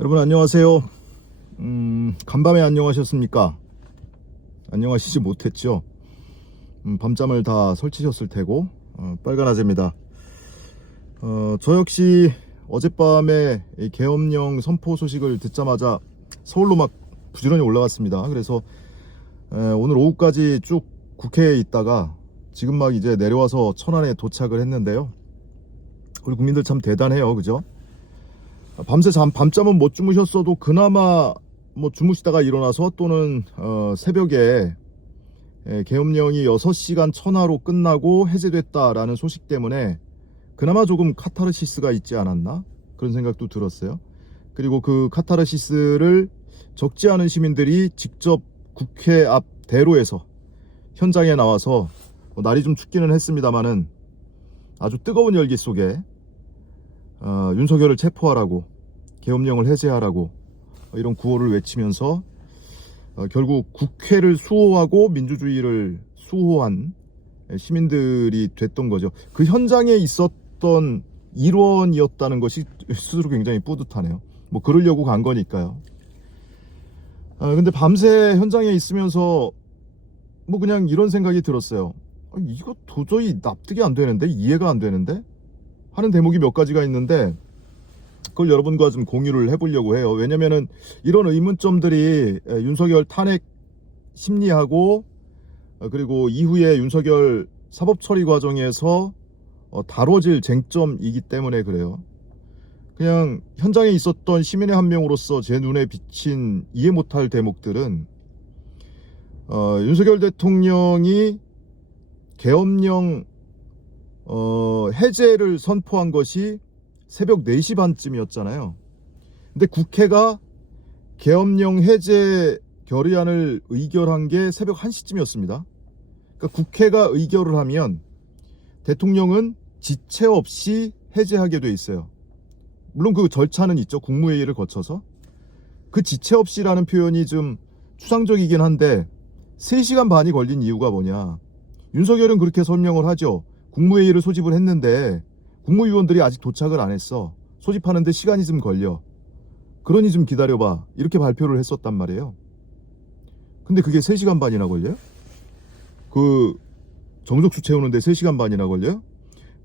여러분 안녕하세요. 간밤에 안녕하셨습니까? 안녕하시지 못했죠. 밤잠을 다 설치셨을 테고 빨간 아재입니다. 저 역시 어젯밤에 이 계엄령 선포 소식을 듣자마자 서울로 막 부지런히 올라갔습니다. 그래서 오늘 오후까지 쭉 국회에 있다가 지금 막 이제 내려와서 천안에 도착을 했는데요. 우리 국민들 참 대단해요, 그죠? 밤새 밤잠은 못 주무셨어도 그나마 뭐 주무시다가 일어나서 또는 새벽에 계엄령이 6시간 천하로 끝나고 해제됐다라는 소식 때문에 그나마 조금 카타르시스가 있지 않았나 그런 생각도 들었어요. 그리고 그 카타르시스를 적지 않은 시민들이 직접 국회 앞 대로에서 현장에 나와서 날이 좀 춥기는 했습니다마는 아주 뜨거운 열기 속에 윤석열을 체포하라고, 계엄령을 해제하라고 이런 구호를 외치면서 결국 국회를 수호하고 민주주의를 수호한 시민들이 됐던 거죠. 그 현장에 있었던 일원이었다는 것이 스스로 굉장히 뿌듯하네요. 뭐 그러려고 간 거니까요. 근데 밤새 현장에 있으면서 뭐 그냥 이런 생각이 들었어요. 이거 도저히 납득이 안 되는데, 이해가 안 되는데 하는 대목이 몇 가지가 있는데 그걸 여러분과 좀 공유를 해보려고 해요. 왜냐면은 이런 의문점들이 윤석열 탄핵 심리하고 그리고 이후에 윤석열 사법처리 과정에서 다뤄질 쟁점이기 때문에 그래요. 그냥 현장에 있었던 시민의 한 명으로서 제 눈에 비친 이해 못할 대목들은 윤석열 대통령이 계엄령 해제를 선포한 것이 새벽 4시 반쯤이었잖아요. 근데 국회가 계엄령 해제 결의안을 의결한 게 새벽 1시쯤이었습니다. 그러니까 국회가 의결을 하면 대통령은 지체 없이 해제하게 돼 있어요. 물론 그 절차는 있죠. 국무회의를 거쳐서. 그 지체 없이라는 표현이 좀 추상적이긴 한데 3시간 반이 걸린 이유가 뭐냐. 윤석열은 그렇게 설명을 하죠. 국무회의를 소집을 했는데 국무위원들이 아직 도착을 안 했어. 소집하는데 시간이 좀 걸려. 그러니 좀 기다려봐. 이렇게 발표를 했었단 말이에요. 근데 그게 3시간 반이나 걸려요? 그 정족수 채우는데 3시간 반이나 걸려요?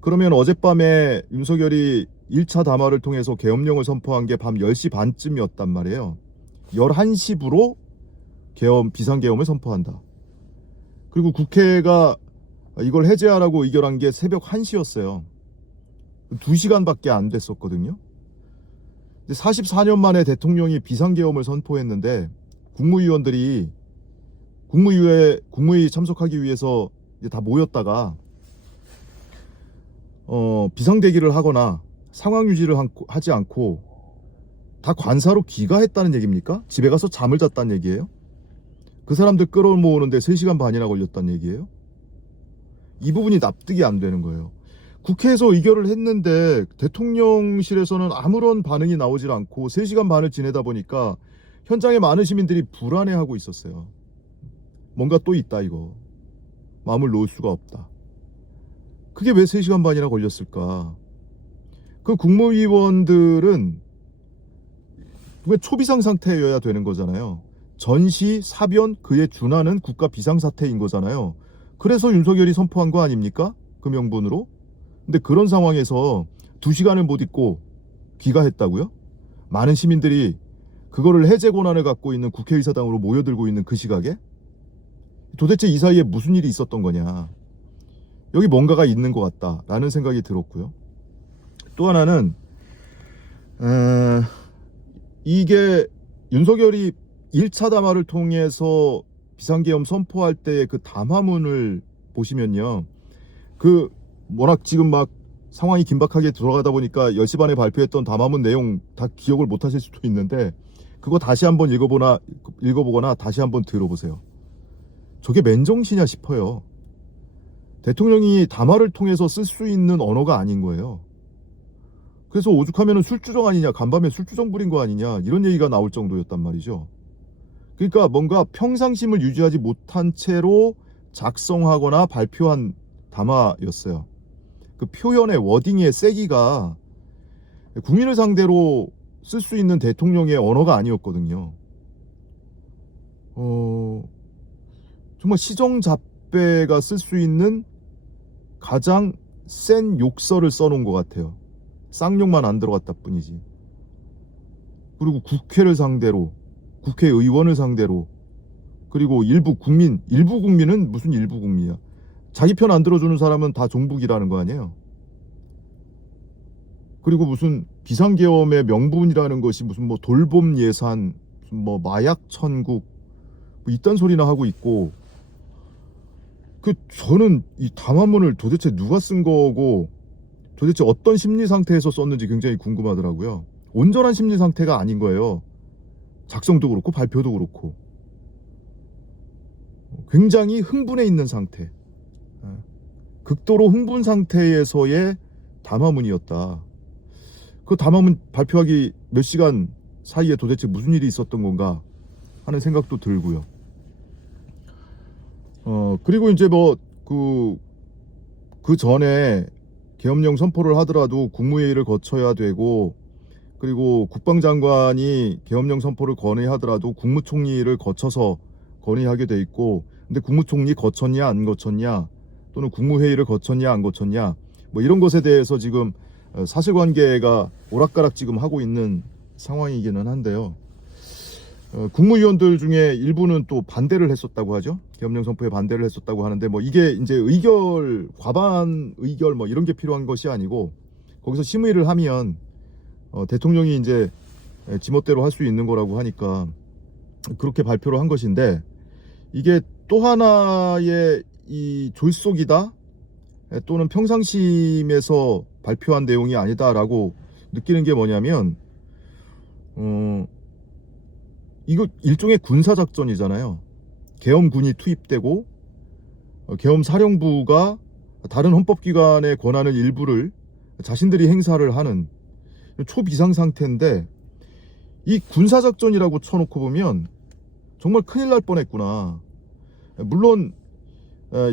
그러면 어젯밤에 윤석열이 1차 담화를 통해서 계엄령을 선포한 게 밤 10시 반쯤이었단 말이에요. 11시부로 비상계엄을 선포한다. 그리고 국회가 이걸 해제하라고 의결한 게 새벽 1시였어요. 2시간밖에 안 됐었거든요. 44년 만에 대통령이 비상계엄을 선포했는데 국무위원들이 국무회의 참석하기 위해서 이제 다 모였다가 비상대기를 하거나 상황 유지를 하지 않고 다 관사로 귀가했다는 얘기입니까? 집에 가서 잠을 잤다는 얘기예요? 그 사람들 끌어모으는데 3시간 반이나 걸렸다는 얘기예요? 이 부분이 납득이 안 되는 거예요. 국회에서 의결을 했는데 대통령실에서는 아무런 반응이 나오질 않고 3시간 반을 지내다 보니까 현장에 많은 시민들이 불안해하고 있었어요. 뭔가 또 있다 이거. 마음을 놓을 수가 없다. 그게 왜 3시간 반이나 걸렸을까? 그 국무위원들은 왜 초비상 상태여야 되는 거잖아요. 전시, 사변, 그에 준하는 국가 비상사태인 거잖아요. 그래서 윤석열이 선포한 거 아닙니까? 그 명분으로. 근데 그런 상황에서 2시간을 못 있고 귀가했다고요? 많은 시민들이 그거를 해제 권한을 갖고 있는 국회의사당으로 모여들고 있는 그 시각에 도대체 이 사이에 무슨 일이 있었던 거냐. 여기 뭔가가 있는 것 같다라는 생각이 들었고요. 또 하나는 이게 윤석열이 1차 담화를 통해서 비상계엄 선포할 때의 그 담화문을 보시면요. 그 워낙 지금 막 상황이 긴박하게 돌아가다 보니까 10시 반에 발표했던 담화문 내용 다 기억을 못 하실 수도 있는데 그거 다시 한번 읽어보거나 다시 한번 들어보세요. 저게 맨정신이야 싶어요. 대통령이 담화를 통해서 쓸 수 있는 언어가 아닌 거예요. 그래서 오죽하면 술주정 아니냐, 간밤에 술주정 부린 거 아니냐 이런 얘기가 나올 정도였단 말이죠. 그러니까 뭔가 평상심을 유지하지 못한 채로 작성하거나 발표한 담화였어요. 그 표현의 워딩의 세기가 국민을 상대로 쓸 수 있는 대통령의 언어가 아니었거든요. 정말 시정잡배가 쓸 수 있는 가장 센 욕설을 써놓은 것 같아요. 쌍욕만 안 들어갔다 뿐이지. 그리고 국회를 상대로, 국회의원을 상대로, 그리고 일부 국민은 무슨 일부 국민이야. 자기 편 안 들어주는 사람은 다 종북이라는 거 아니에요. 그리고 무슨 비상계엄의 명분이라는 것이 무슨 뭐 돌봄 예산, 무슨 뭐 마약 천국, 뭐 이딴 소리나 하고 있고, 저는 이 담화문을 도대체 누가 쓴 거고, 도대체 어떤 심리 상태에서 썼는지 굉장히 궁금하더라고요. 온전한 심리 상태가 아닌 거예요. 작성도 그렇고 발표도 그렇고. 굉장히 흥분해 있는 상태. 극도로 흥분 상태에서의 담화문이었다. 그 담화문 발표하기 몇 시간 사이에 도대체 무슨 일이 있었던 건가 하는 생각도 들고요. 그리고 이제 뭐 그 전에 계엄령 선포를 하더라도 국무회의를 거쳐야 되고, 그리고 국방장관이 계엄령 선포를 건의하더라도 국무총리를 거쳐서 건의하게 돼 있고, 근데 국무총리 거쳤냐 안 거쳤냐, 또는 국무회의를 거쳤냐 안 거쳤냐, 뭐 이런 것에 대해서 지금 사실관계가 오락가락 지금 하고 있는 상황이기는 한데요. 국무위원들 중에 일부는 또 반대를 했었다고 하죠. 계엄령 선포에 반대를 했었다고 하는데, 뭐 이게 이제 과반 의결 뭐 이런 게 필요한 것이 아니고, 거기서 심의를 하면 대통령이 이제 지멋대로 할 수 있는 거라고 하니까 그렇게 발표를 한 것인데, 이게 또 하나의 이 졸속이다, 또는 평상심에서 발표한 내용이 아니다라고 느끼는 게 뭐냐면, 이거 일종의 군사작전이잖아요. 계엄군이 투입되고, 계엄사령부가 다른 헌법기관의 권한을 일부를 자신들이 행사를 하는 초비상상태인데, 이 군사작전이라고 쳐놓고 보면 정말 큰일 날 뻔했구나. 물론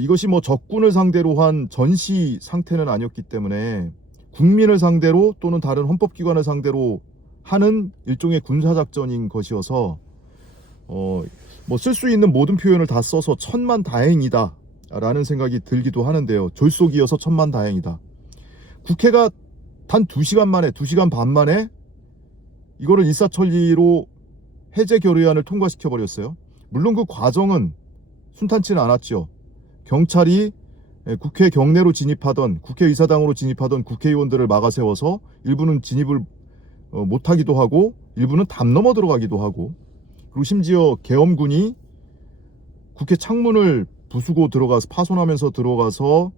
이것이 뭐 적군을 상대로 한 전시 상태는 아니었기 때문에 국민을 상대로 또는 다른 헌법기관을 상대로 하는 일종의 군사작전인 것이어서 뭐 쓸 수 있는 모든 표현을 다 써서 천만다행이다 라는 생각이 들기도 하는데요. 졸속이어서 천만다행이다. 국회가 단 2시간 만에, 2시간 반 만에 이거를 일사천리로 해제 결의안을 통과시켜 버렸어요. 물론 그 과정은 순탄치는 않았죠. 경찰이 국회 경내로 진입하던, 국회의사당으로 진입하던 국회의원들을 막아세워서 일부는 진입을 못하기도 하고, 일부는 담 넘어 들어가기도 하고, 그리고 심지어 계엄군이 국회 창문을 부수고 들어가서, 파손하면서 들어가서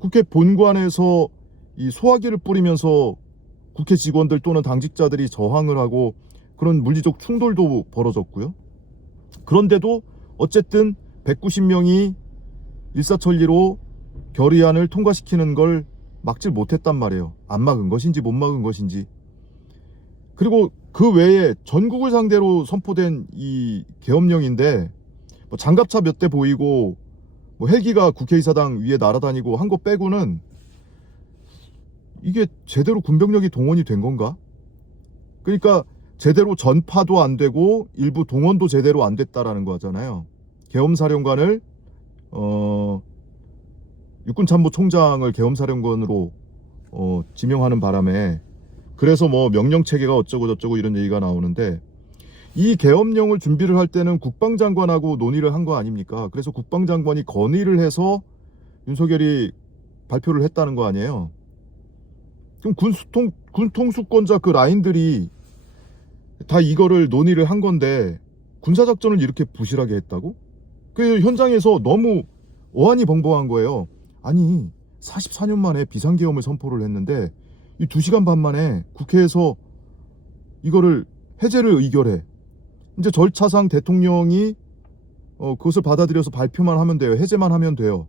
국회 본관에서 이 소화기를 뿌리면서 국회 직원들 또는 당직자들이 저항을 하고, 그런 물리적 충돌도 벌어졌고요. 그런데도 어쨌든 190명이 일사천리로 결의안을 통과시키는 걸 막질 못했단 말이에요. 안 막은 것인지 못 막은 것인지. 그리고 그 외에 전국을 상대로 선포된 이 계엄령인데, 뭐 장갑차 몇 대 보이고 뭐 헬기가 국회의사당 위에 날아다니고 한 거 빼고는 이게 제대로 군병력이 동원이 된 건가? 그러니까 제대로 전파도 안 되고 일부 동원도 제대로 안 됐다라는 거잖아요. 계엄사령관을 육군참모총장을 계엄사령관으로 지명하는 바람에, 그래서 뭐 명령체계가 어쩌고 저쩌고 이런 얘기가 나오는데, 이 계엄령을 준비를 할 때는 국방장관하고 논의를 한 거 아닙니까? 그래서 국방장관이 건의를 해서 윤석열이 발표를 했다는 거 아니에요. 그럼 군통수권자 그 라인들이 다 이거를 논의를 한 건데 군사작전을 이렇게 부실하게 했다고? 그 현장에서 너무 어안이 벙벙한 거예요. 아니 44년 만에 비상계엄을 선포를 했는데 이 2시간 반 만에 국회에서 이거를 해제를 의결해. 이제 절차상 대통령이 그것을 받아들여서 발표만 하면 돼요. 해제만 하면 돼요.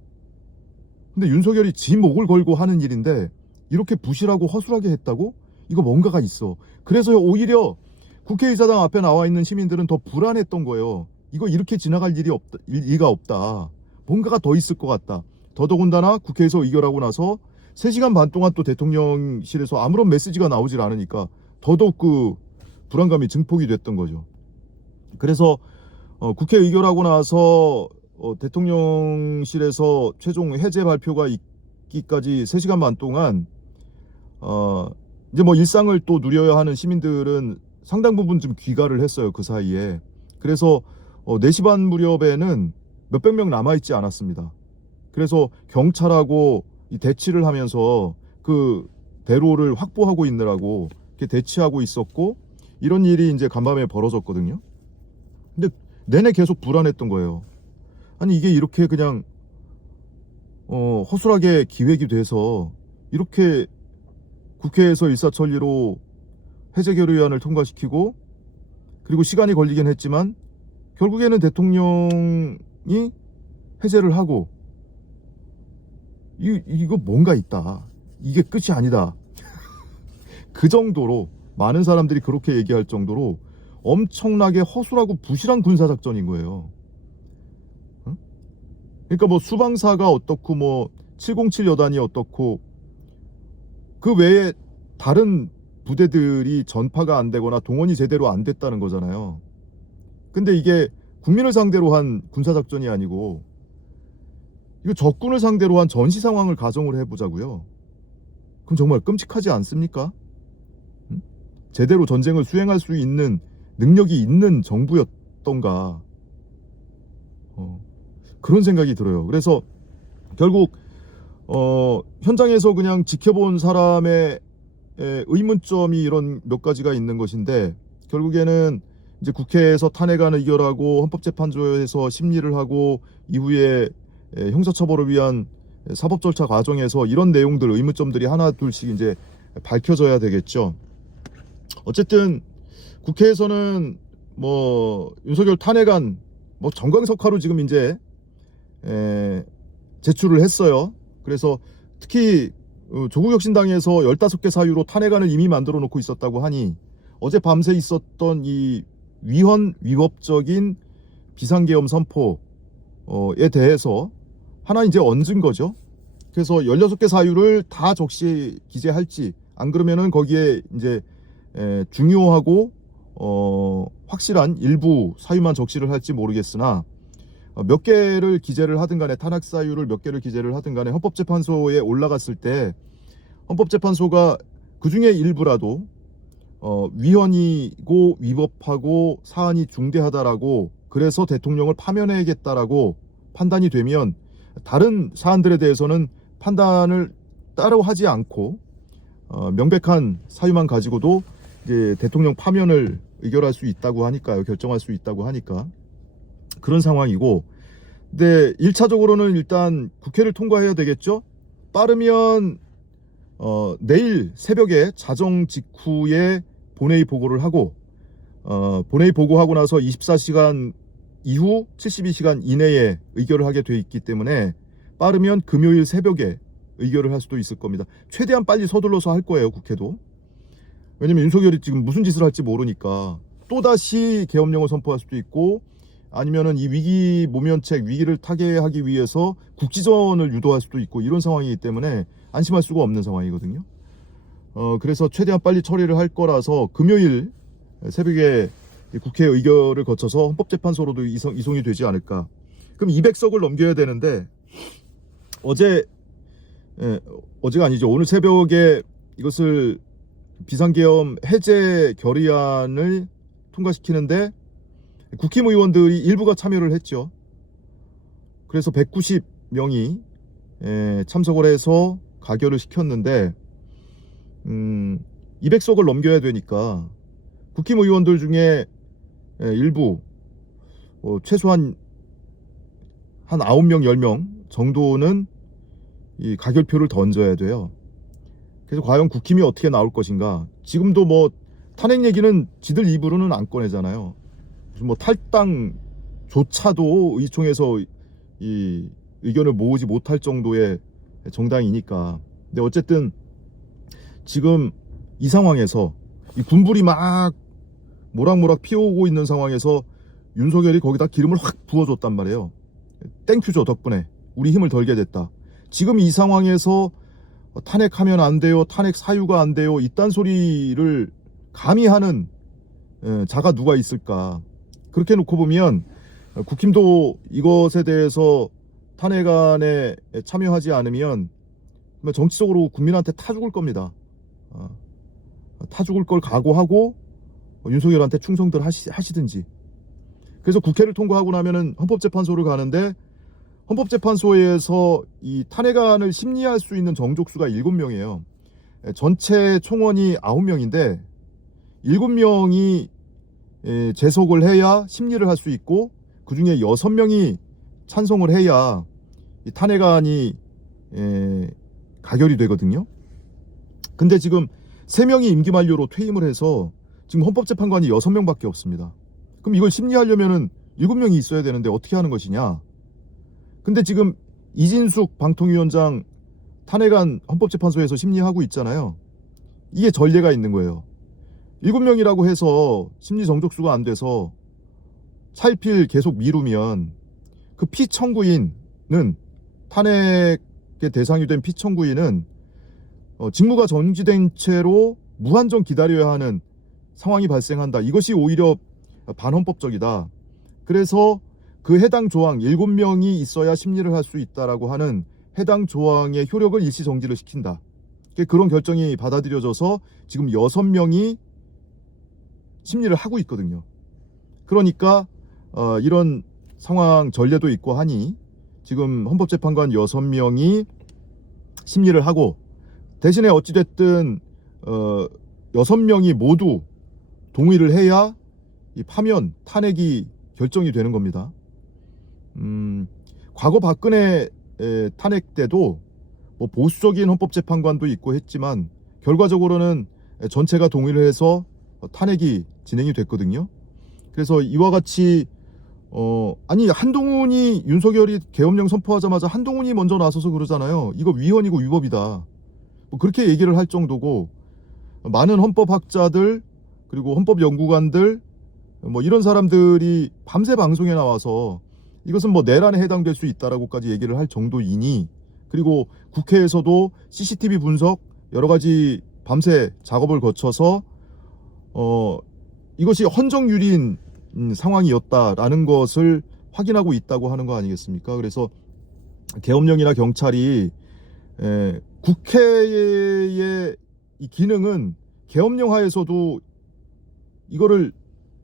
근데 윤석열이 지 목을 걸고 하는 일인데 이렇게 부실하고 허술하게 했다고? 이거 뭔가가 있어. 그래서 오히려 국회의사당 앞에 나와 있는 시민들은 더 불안했던 거예요. 이거 이렇게 지나갈 리가 없다. 뭔가가 더 있을 것 같다. 더더군다나 국회에서 의결하고 나서 3시간 반 동안 또 대통령실에서 아무런 메시지가 나오질 않으니까 더더욱 그 불안감이 증폭이 됐던 거죠. 그래서 국회 의결하고 나서 대통령실에서 최종 해제 발표가 있기까지 3시간 반 동안 이제 뭐 일상을 또 누려야 하는 시민들은 상당 부분 좀 귀가를 했어요, 그 사이에. 그래서 4시 반 무렵에는 몇백 명 남아있지 않았습니다. 그래서 경찰하고 이 대치를 하면서 그 대로를 확보하고 있느라고 이렇게 대치하고 있었고, 이런 일이 이제 간밤에 벌어졌거든요. 근데 내내 계속 불안했던 거예요. 아니 이게 이렇게 그냥 허술하게 기획이 돼서 이렇게 국회에서 일사천리로 해제 결의안을 통과시키고, 그리고 시간이 걸리긴 했지만 결국에는 대통령이 해제를 하고, 이거 뭔가 있다, 이게 끝이 아니다 그 정도로 많은 사람들이 그렇게 얘기할 정도로 엄청나게 허술하고 부실한 군사작전인 거예요. 그러니까 뭐 수방사가 어떻고 뭐 707 여단이 어떻고 그 외에 다른 부대들이 전파가 안 되거나 동원이 제대로 안 됐다는 거잖아요. 근데 이게 국민을 상대로 한 군사작전이 아니고 이거 적군을 상대로 한 전시 상황을 가정을 해보자고요. 그럼 정말 끔찍하지 않습니까? 제대로 전쟁을 수행할 수 있는 능력이 있는 정부였던가, 그런 생각이 들어요. 그래서 결국 현장에서 그냥 지켜본 사람의 의문점이 이런 몇 가지가 있는 것인데, 결국에는 이제 국회에서 탄핵안 의결하고 헌법재판소에서 심리를 하고 이후에 형사처벌을 위한 사법 절차 과정에서 이런 내용들, 의문점들이 하나 둘씩 이제 밝혀져야 되겠죠. 어쨌든 국회에서는 뭐 윤석열 탄핵안 뭐 정광석화로 지금 이제 제출을 했어요. 그래서 특히 조국혁신당에서 15개 사유로 탄핵안을 이미 만들어 놓고 있었다고 하니 어제 밤새 있었던 이 위헌위법적인 비상계엄 선포에 대해서 하나 이제 얹은 거죠. 그래서 16개 사유를 다 적시 기재할지, 안 그러면은 거기에 이제 중요하고 확실한 일부 사유만 적시를 할지 모르겠으나, 몇 개를 기재를 하든 간에, 탄핵 사유를 몇 개를 기재를 하든 간에 헌법재판소에 올라갔을 때 헌법재판소가 그 중에 일부라도 위헌이고 위법하고 사안이 중대하다라고, 그래서 대통령을 파면해야겠다라고 판단이 되면 다른 사안들에 대해서는 판단을 따로 하지 않고 명백한 사유만 가지고도 이제 대통령 파면을 의결할 수 있다고 하니까요. 결정할 수 있다고 하니까 그런 상황이고, 근데 1차적으로는 일단 국회를 통과해야 되겠죠. 빠르면 내일 새벽에 자정 직후에 본회의 보고를 하고, 본회의 보고하고 나서 24시간 이후 72시간 이내에 의결을 하게 돼 있기 때문에 빠르면 금요일 새벽에 의결을 할 수도 있을 겁니다. 최대한 빨리 서둘러서 할 거예요, 국회도. 왜냐면 윤석열이 지금 무슨 짓을 할지 모르니까 또다시 계엄령을 선포할 수도 있고, 아니면은 이 위기 모면책, 위기를 타개하기 위해서 국지전을 유도할 수도 있고, 이런 상황이기 때문에 안심할 수가 없는 상황이거든요. 그래서 최대한 빨리 처리를 할 거라서 금요일 새벽에 국회 의결을 거쳐서 헌법재판소로도 이송이 되지 않을까. 그럼 200석을 넘겨야 되는데, 어제가 아니죠. 오늘 새벽에 이것을 비상계엄 해제 결의안을 통과시키는데 국힘의원들이 일부가 참여를 했죠. 그래서 190명이 참석을 해서 가결을 시켰는데 200석을 넘겨야 되니까 국힘의원들 중에 일부 최소한 한 9명, 10명 정도는 이 가결표를 던져야 돼요. 그래서 과연 국힘이 어떻게 나올 것인가. 지금도 뭐 탄핵 얘기는 지들 입으로는 안 꺼내잖아요. 무슨 뭐 탈당조차도 의총에서 이 의견을 모으지 못할 정도의 정당이니까. 근데 어쨌든 지금 이 상황에서 이 군불이 막 모락모락 피어오고 있는 상황에서 윤석열이 거기다 기름을 확 부어줬단 말이에요. 땡큐죠, 덕분에 우리 힘을 덜게 됐다. 지금 이 상황에서 탄핵하면 안 돼요, 탄핵 사유가 안 돼요, 이딴 소리를 감히 하는 자가 누가 있을까. 그렇게 놓고 보면 국힘도 이것에 대해서 탄핵안에 참여하지 않으면 정치적으로 국민한테 타 죽을 겁니다. 타 죽을 걸 각오하고 윤석열한테 충성들 하시든지. 그래서 국회를 통과하고 나면은 헌법재판소를 가는데, 헌법재판소에서 이 탄핵안을 심리할 수 있는 정족수가 7명이에요. 전체 총원이 9명인데 7명이 재속을 해야 심리를 할 수 있고, 그 중에 6명이 찬성을 해야 이 탄핵안이 가결이 되거든요. 근데 지금 3명이 임기 만료로 퇴임을 해서 지금 헌법재판관이 6명밖에 없습니다. 그럼 이걸 심리하려면은 7명이 있어야 되는데 어떻게 하는 것이냐. 근데 지금 이진숙 방통위원장 탄핵안 헌법재판소에서 심리하고 있잖아요. 이게 전례가 있는 거예요. 7명이라고 해서 심리 정족수가 안 돼서 차일피일 계속 미루면 그 피청구인은, 탄핵의 대상이 된 피청구인은 직무가 정지된 채로 무한정 기다려야 하는 상황이 발생한다. 이것이 오히려 반헌법적이다. 그래서 그 해당 조항 7명이 있어야 심리를 할 수 있다라고 하는 해당 조항의 효력을 일시 정지를 시킨다. 그런 결정이 받아들여져서 지금 6명이 심리를 하고 있거든요. 그러니까 이런 상황 전례도 있고 하니 지금 헌법재판관 6명이 심리를 하고, 대신에 어찌됐든 6명이 모두 동의를 해야 이 파면 탄핵이 결정이 되는 겁니다. 과거 박근혜 탄핵 때도 뭐 보수적인 헌법재판관도 있고 했지만 결과적으로는 전체가 동의를 해서 탄핵이 진행이 됐거든요. 그래서 이와 같이 아니, 한동훈이, 윤석열이 계엄령 선포하자마자 한동훈이 먼저 나서서 그러잖아요. 이거 위헌이고 위법이다. 뭐 그렇게 얘기를 할 정도고, 많은 헌법학자들 그리고 헌법연구관들 뭐 이런 사람들이 밤새 방송에 나와서 이것은 뭐 내란에 해당될 수 있다라고까지 얘기를 할 정도이니, 그리고 국회에서도 CCTV 분석 여러 가지 밤새 작업을 거쳐서 이것이 헌정유리인 상황이었다라는 것을 확인하고 있다고 하는 거 아니겠습니까? 그래서 계엄령이나 경찰이 국회의 이 기능은 계엄령 하에서도 이거를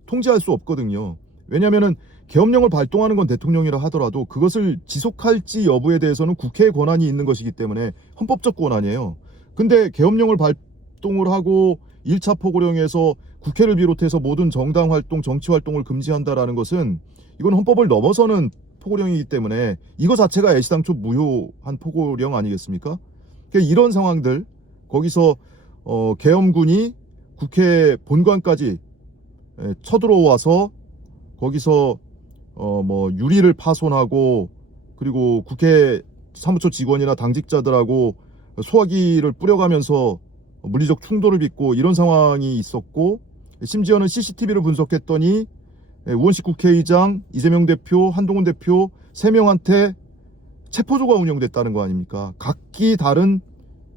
통제할 수 없거든요. 왜냐하면은 계엄령을 발동하는 건 대통령이라 하더라도 그것을 지속할지 여부에 대해서는 국회의 권한이 있는 것이기 때문에 헌법적 권한이에요. 근데 계엄령을 발동을 하고 1차 포고령에서 국회를 비롯해서 모든 정당 활동, 정치 활동을 금지한다라는 것은 이건 헌법을 넘어서는 포고령이기 때문에 이거 자체가 애시당초 무효한 포고령 아니겠습니까? 그러니까 이런 상황들, 거기서 계엄군이 국회 본관까지 쳐들어와서 거기서 뭐 유리를 파손하고, 그리고 국회 사무처 직원이나 당직자들하고 소화기를 뿌려가면서 물리적 충돌을 빚고 이런 상황이 있었고, 심지어는 CCTV를 분석했더니 우원식 국회의장, 이재명 대표, 한동훈 대표 3명한테 체포조가 운영됐다는 거 아닙니까? 각기 다른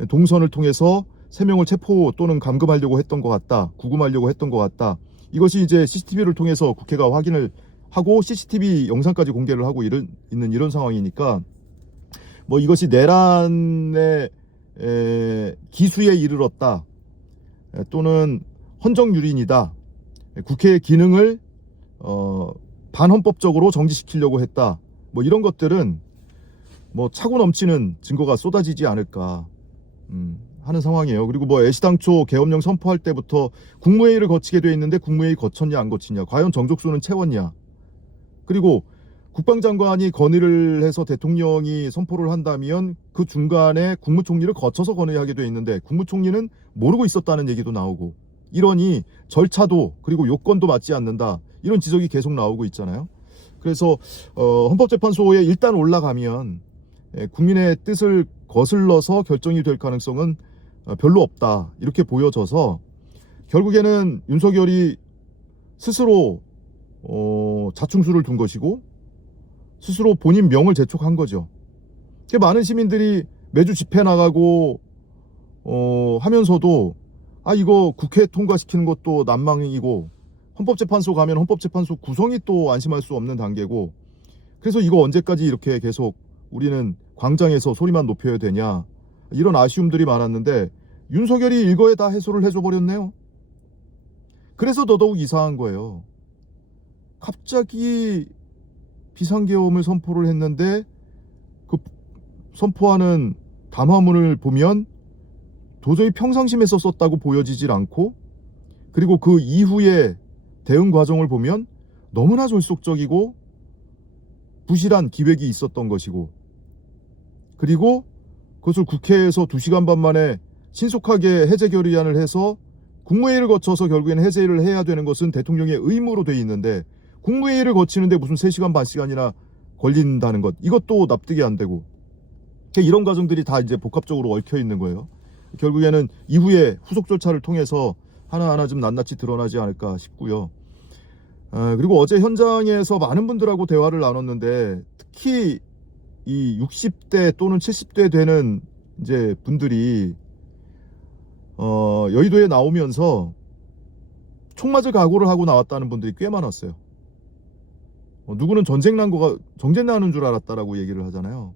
동선을 통해서 3명을 체포 또는 감금하려고 했던 것 같다, 구금하려고 했던 것 같다. 이것이 이제 CCTV를 통해서 국회가 확인을 하고 CCTV 영상까지 공개를 하고 있는 이런 상황이니까, 뭐 이것이 내란의 기수에 이르렀다, 또는 헌정유린이다, 국회의 기능을 반헌법적으로 정지시키려고 했다, 뭐 이런 것들은 뭐 차고 넘치는 증거가 쏟아지지 않을까 하는 상황이에요. 그리고 뭐 애시당초 계엄령 선포할 때부터 국무회의를 거치게 돼 있는데 국무회의 거쳤냐 안 거치냐, 과연 정족수는 채웠냐, 그리고 국방장관이 건의를 해서 대통령이 선포를 한다면 그 중간에 국무총리를 거쳐서 건의하게 돼 있는데 국무총리는 모르고 있었다는 얘기도 나오고, 이러니 절차도 그리고 요건도 맞지 않는다, 이런 지적이 계속 나오고 있잖아요. 그래서 헌법재판소에 일단 올라가면 국민의 뜻을 거슬러서 결정이 될 가능성은 별로 없다, 이렇게 보여져서 결국에는 윤석열이 스스로 자충수를 둔 것이고 스스로 본인 명을 재촉한 거죠. 많은 시민들이 매주 집회 나가고 하면서도 이거 국회 통과시키는 것도 난망이고 헌법재판소 가면 헌법재판소 구성이 또 안심할 수 없는 단계고, 그래서 이거 언제까지 이렇게 계속 우리는 광장에서 소리만 높여야 되냐, 이런 아쉬움들이 많았는데 윤석열이 일거에 다 해소를 해줘 버렸네요. 그래서 더더욱 이상한 거예요. 갑자기 비상계엄을 선포를 했는데 그 선포하는 담화문을 보면 도저히 평상심에서 썼다고 보여지질 않고, 그리고 그 이후에 대응 과정을 보면 너무나 졸속적이고 부실한 기획이 있었던 것이고, 그리고 그것을 국회에서 2시간 반 만에 신속하게 해제 결의안을 해서 국무회의를 거쳐서 결국에는 해제를 해야 되는 것은 대통령의 의무로 돼 있는데 국무회의를 거치는데 무슨 3시간 반 시간이나 걸린다는 것, 이것도 납득이 안 되고, 이런 과정들이 다 이제 복합적으로 얽혀 있는 거예요. 결국에는 이후에 후속 절차를 통해서 하나하나 좀 낱낱이 드러나지 않을까 싶고요. 그리고 어제 현장에서 많은 분들하고 대화를 나눴는데 특히 이 60대 또는 70대 되는 이제 분들이 여의도에 나오면서 총 맞을 각오를 하고 나왔다는 분들이 꽤 많았어요. 누구는 전쟁 나는 줄 알았다라고 얘기를 하잖아요.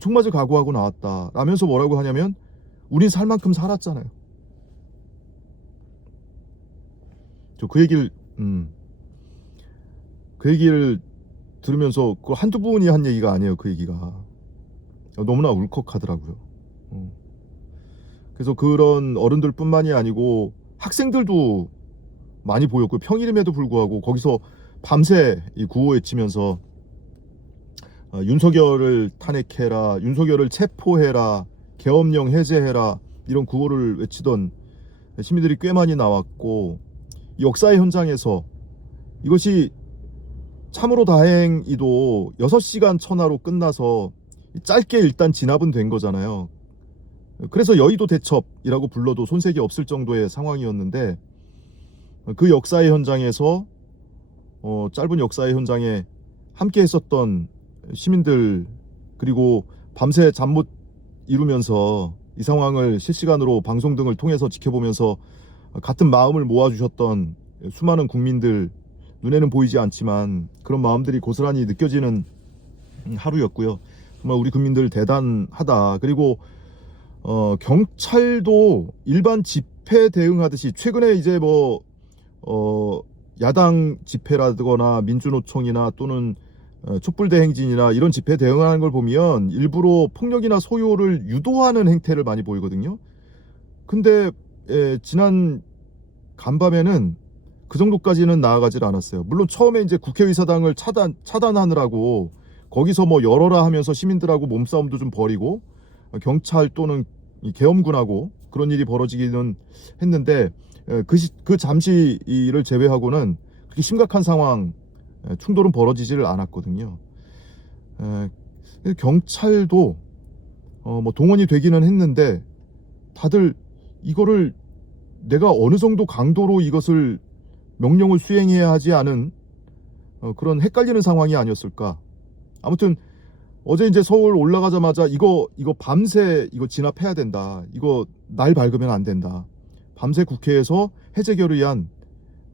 총 맞을 각오하고 나왔다 라면서 뭐라고 하냐면 우린 살 만큼 살았잖아요. 저 그 얘기를 들으면서 그 한두 분이 한 얘기가 아니에요. 그 얘기가 너무나 울컥하더라고요. 그래서 그런 어른들 뿐만이 아니고 학생들도 많이 보였고, 평일임에도 불구하고 거기서 밤새 이 구호 외치면서 윤석열을 탄핵해라, 윤석열을 체포해라, 계엄령 해제해라, 이런 구호를 외치던 시민들이 꽤 많이 나왔고, 역사의 현장에서 이것이 참으로 다행히도 6시간 천하로 끝나서 짧게 일단 진압은 된 거잖아요. 그래서 여의도 대첩이라고 불러도 손색이 없을 정도의 상황이었는데, 그 역사의 현장에서 짧은 역사의 현장에 함께 했었던 시민들, 그리고 밤새 잠 못 이루면서 이 상황을 실시간으로 방송 등을 통해서 지켜보면서 같은 마음을 모아주셨던 수많은 국민들, 눈에는 보이지 않지만 그런 마음들이 고스란히 느껴지는 하루였고요. 정말 우리 국민들 대단하다. 그리고 경찰도 일반 집회 대응하듯이, 최근에 이제 야당 집회라거나 민주노총이나 또는 촛불대행진이나 이런 집회 대응하는 걸 보면 일부러 폭력이나 소요를 유도하는 행태를 많이 보이거든요. 근데 지난 간밤에는 그 정도까지는 나아가질 않았어요. 물론 처음에 이제 국회의사당을 차단하느라고 거기서 열어라 하면서 시민들하고 몸싸움도 좀 벌이고 경찰 또는 계엄군하고 그런 일이 벌어지기는 했는데, 그 잠시를 제외하고는 그렇게 심각한 상황, 충돌은 벌어지지를 않았거든요. 경찰도 동원이 되기는 했는데 다들 이거를 내가 어느 정도 강도로 이것을 명령을 수행해야 하지 않은 그런 헷갈리는 상황이 아니었을까. 아무튼 어제 이제 서울 올라가자마자 이거 밤새 이거 진압해야 된다, 이거 날 밝으면 안 된다, 밤새 국회에서 해제 결의안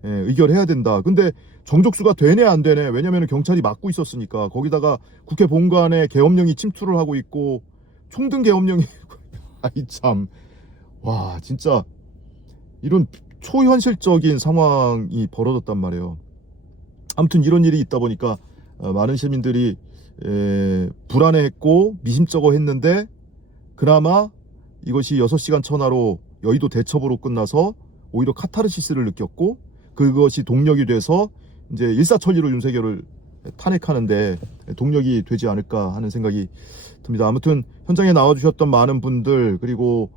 의결해야 된다. 근데 정족수가 되네 안 되네, 왜냐면 경찰이 막고 있었으니까. 거기다가 국회 본관에 계엄령이 침투를 하고 있고 총등 계엄령이 아이 참, 와 진짜 이런 초현실적인 상황이 벌어졌단 말이에요. 아무튼 이런 일이 있다 보니까 많은 시민들이 불안해했고 미심쩍어 했는데, 그나마 이것이 6시간 천하로 여의도 대첩으로 끝나서 오히려 카타르시스를 느꼈고, 그것이 동력이 돼서 이제 일사천리로 윤석열을 탄핵하는데 동력이 되지 않을까 하는 생각이 듭니다. 아무튼 현장에 나와주셨던 많은 분들, 그리고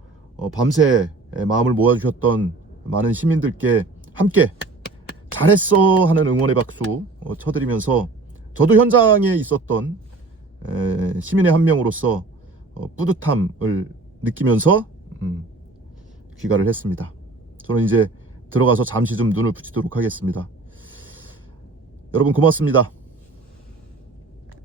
밤새 마음을 모아주셨던 많은 시민들께 함께 잘했어 하는 응원의 박수 쳐드리면서, 저도 현장에 있었던 시민의 한 명으로서 뿌듯함을 느끼면서 귀가를 했습니다. 저는 이제 들어가서 잠시 좀 눈을 붙이도록 하겠습니다. 여러분 고맙습니다.